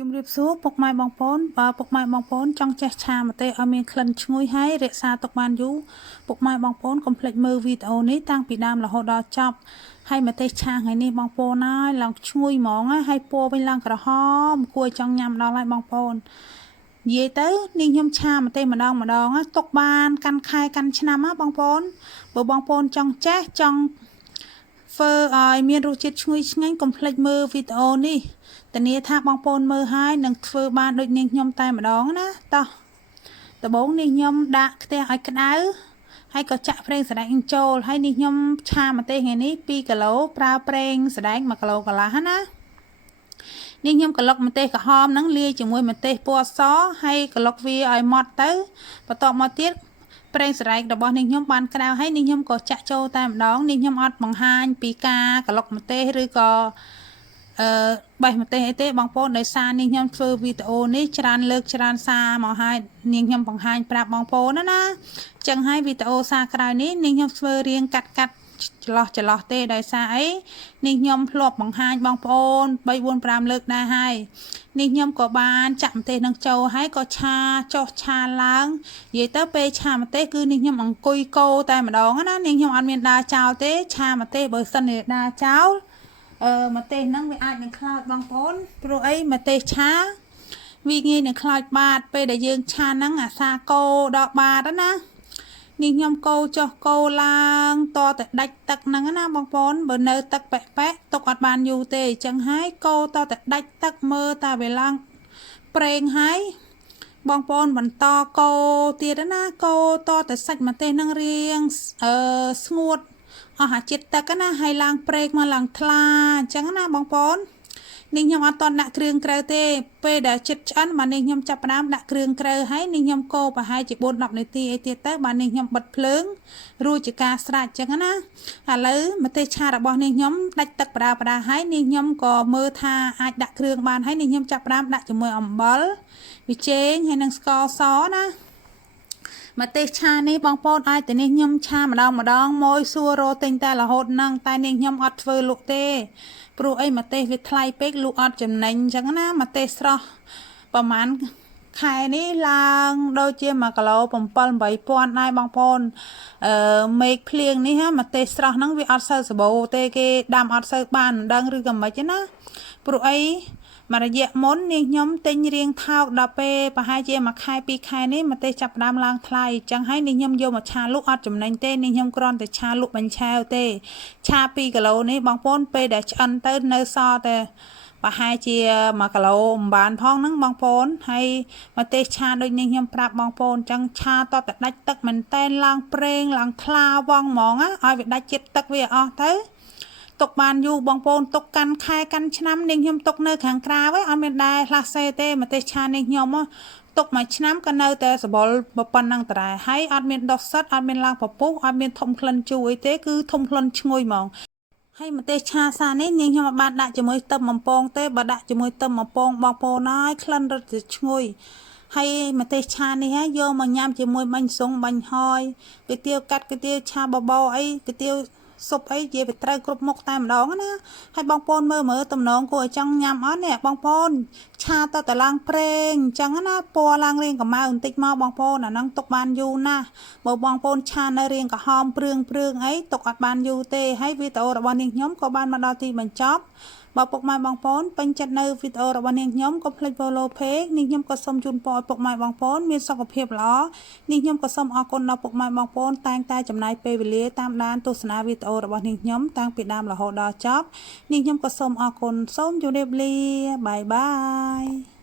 ជំរាបសួរពុកម៉ែបងប្អូនបើពុកម៉ែបងប្អូនចង់ចេះឆាម្ទេសឲ្យមានក្លិនឈ្ងុយហើយរក្សាទុកបានយូរពុកម៉ែបងប្អូនកុំភ្លេចមើលវីដេអូនេះតាំងពីដើមរហូតដល់ចប់ហើយម្ទេសឆាថ្ងៃនេះបងប្អូនហើយឡើងឈ្ងុយហ្មងហើយពណ៌វិញឡើងក្រហមគួរចង់ញ៉ាំដល់ហើយបងប្អូននិយាយទៅនេះខ្ញុំឆាម្ទេសម្ដងទុកបានកាន់ខែកាន់ឆ្នាំណាបងប្អូនបើបងប្អូនចង់ចេះចង់ធ្វើឲ្យមានរសជាតិឈ្ងុយឆ្ងាញ់កុំភ្លេចមើលវីដេអូនេះធានាថាបងប្អូនមើលហើយនឹងធ្វើបានដូចនាងខ្ញុំតែម្ដងណាតោះដំបូងនេះខ្ញុំដាក់ខ្ទះឲ្យក្តៅហើយក៏ចាក់ប្រេងសណ្ដែកចូលហើយនេះខ្ញុំឆាម្ទេសថ្ងៃនេះ2គីឡូប្រើប្រេងសណ្ដែក1គីឡូកន្លះណានេះខ្ញុំក្លុកម្ទេសក្រហមហ្នឹងលាយជាមួយម្ទេសពណ៌សហើយក្លុកវាឲ្យម៉ត់ទៅបន្ទាប់មកទៀតប្រេងសណ្ដែករបស់នេះខ្ញុំបានក្តៅហើយនេះខ្ញុំក៏ចាក់ចូលតែម្ដងនេះខ្ញុំអត់បង្ហាញពីការក្លុកម្ទេសឬក៏បេះម្ទេសអីទេបងប្អូនដោយសារនេះខ្ញុំធ្វើវីដេអូនេះច្រើនលើកច្រើនសារមកហើយនាងខ្ញុំបង្ហាញប្រាប់បងប្អូនណាអញ្ចឹងហើយវីដេអូសារក្រោយនេះនាងខ្ញុំធ្វើរៀងកាត់ចន្លោះទេដោយសារអីនេះខ្ញុំធ្លាប់បង្ហាញបងប្អូន3 4 5លើកដែរហើយនេះខ្ញុំក៏បានចាក់ម្ទេសនឹងចូលហើយក៏ឆាចុះឆាឡើងនិយាយទៅពេលឆាម្ទេសគឺនេះខ្ញុំអង្គុយកូរតែម្ដងណានេះខ្ញុំអត់មានដើរចោលទេឆាម្ទេសបើសិនជាដើរចោលម្ទេសហ្នឹងវាអាចនឹងខ្លោចបងប្អូនព្រោះអីម្ទេសឆាវាងាយនឹងខ្លោចបាតពេលដែលយើងឆាហ្នឹងអាសាកូរដល់បាតណានេះខ្ញុំកូរចុះកូរឡើងតតែដាច់ទឹកហ្នឹងណាបងប្អូនបើនៅទឹកប៉ែកទុកអត់បានយូរទេអញ្ចឹងហើយកូរតតែដាច់ទឹកមើលតែវាឡើងប្រេងហើយបងប្អូនបន្តកូរទៀតណាកូរតតែសាច់ម្ទេសហ្នឹងរៀងស្ងួតអស់អាជាតិទឹកណាហើយឡើងប្រេងមកឡើងថ្លាអញ្ចឹងណាបងប្អូននេះខ្ញុំអត់តន់ដាក់គ្រឿងក្រៅទេពេលដែលចិត្តឆ្អិនបាទនេះខ្ញុំចាប់ផ្ដើមដាក់គ្រឿងក្រៅហើយនេះខ្ញុំកូរប្រហែលជា4 10នាទីអីទៀតទៅបាទនេះខ្ញុំបិទភ្លើងរួចជាការស្រេចអញ្ចឹងណាឥឡូវម្ទេសឆារបស់នេះខ្ញុំដាច់ទឹកបដាហើយនេះខ្ញុំក៏មើលថាអាចដាក់គ្រឿងបានហើយនេះខ្ញុំចាប់ផ្ដើមដាក់ជាមួយអំបិលប៊ីចេងហើយនិងស្ករសណាម្ទេសឆានេះបងប្អូនឲ្យតែនេះខ្ញុំឆាម្ដងមួយសួររោទិញតែរហូតហ្នឹងតែនេះខ្ញុំអត់ធ្វើលក់ទេព្រោះអីម្ទេសវាថ្លៃពេកលក់អត់ចំណេញអញ្ចឹងណាម្ទេសស្រស់ប្រហែលខែនេះឡើងដូចជា1គីឡូ7 8,000ដែរបងប្អូនមេឃភ្លៀងនេះម្ទេសស្រស់ហ្នឹងវាអត់សូវសម្បូរទេគេដាំអត់សូវបានមិនដឹងឬក៏មិនទេណាព្រោះអីមួយរយៈមុននេះខ្ញុំទិញរៀងថោកដល់ពេលប្រហែលជាមួយខែ2ខែនេះម្ទេសចាប់ផ្ដើមឡើងថ្លៃអញ្ចឹងហើយនេះខ្ញុំយកមកឆាលក់អត់ចំណេញទេនេះខ្ញុំគ្រាន់តែឆាលក់បាញ់ឆាវទេឆា2គីឡូនេះបងប្អូនពេលដែលឆ្អិនទៅនៅសល់តែប្រហែលជា1គីឡូមិនបានផងហ្នឹងបងប្អូនហើយម្ទេសឆាដូចនេះខ្ញុំប្រាប់បងប្អូនអញ្ចឹងឆាតតែដាច់ទឹកមែនតែនឡើងប្រេងឡើងថ្លាវងហ្មងឲ្យវាដាច់ជាតិទឹកវាអស់ទៅទុកបានយូរបងប្អូនទុកកាន់ខែកាន់ឆ្នាំនេះខ្ញុំទុកនៅខាងក្រៅអត់មានដែរផ្លាសេទេម្ទេសឆានេះខ្ញុំទុកមួយឆ្នាំក៏នៅតែសបល់ប៉ុណ្ណឹងតើហើយអត់មានដុះសិតអត់មានឡើងពពុះអត់មានធំក្លិនជូរអីទេគឺធំក្លិនឈ្ងុយហ្មងហើយម្ទេសឆាសានេះនាងខ្ញុំបានដាក់ជាមួយទឹមបំពងទេបើដាក់ជាមួយទឹមបំពងបងប្អូនហើយក្លិនរត់ទៅឈ្ងុយហើយម្ទេសឆានេះហើយយកមកញ៉ាំជាមួយបាញ់សុងបាញ់ហយគុយទាវកាត់គុយទាវឆាបបោអីគុយទាវស៊ុបអីនិយាយវាត្រូវគ្រប់មុខតែម្ដងណាហើយបងប្អូនមើលតំណងគួរឲ្យចង់ញ៉ាំអត់នេះបងប្អូនឆាតតែឡើងប្រេងអញ្ចឹងណាពណ៌ឡើងរៀងកម្ៅបន្តិចមកបងប្អូនអាហ្នឹងទុកបានយូរណាស់បើបងប្អូនឆានៅរៀងក្រហមព្រឿងអីទុកអត់បានយូរទេហើយវីដេអូរបស់នាងខ្ញុំក៏បានមកដល់ទីបញ្ចប់បើពុកម៉ែបងប្អូនពេញចិត្តនៅវីដេអូរបស់នាងខ្ញុំកុំភ្លេច follow page នាងខ្ញុំក៏សូមជូនពរឲ្យពុកម៉ែបងប្អូនមានសុខភាពល្អនាងខ្ញុំក៏សូមអរគុណដល់ពុកម៉ែបងប្អូនតែងតែចំណាយពេលវេលាតាមដានទស្សនាវីដេអូរបស់នាងខ្ញុំតាំងពីដើមរហូតដល់ចប់នាងខ្ញុំក៏សូមអរគុណសូមជម្រាបលាបាយបាយ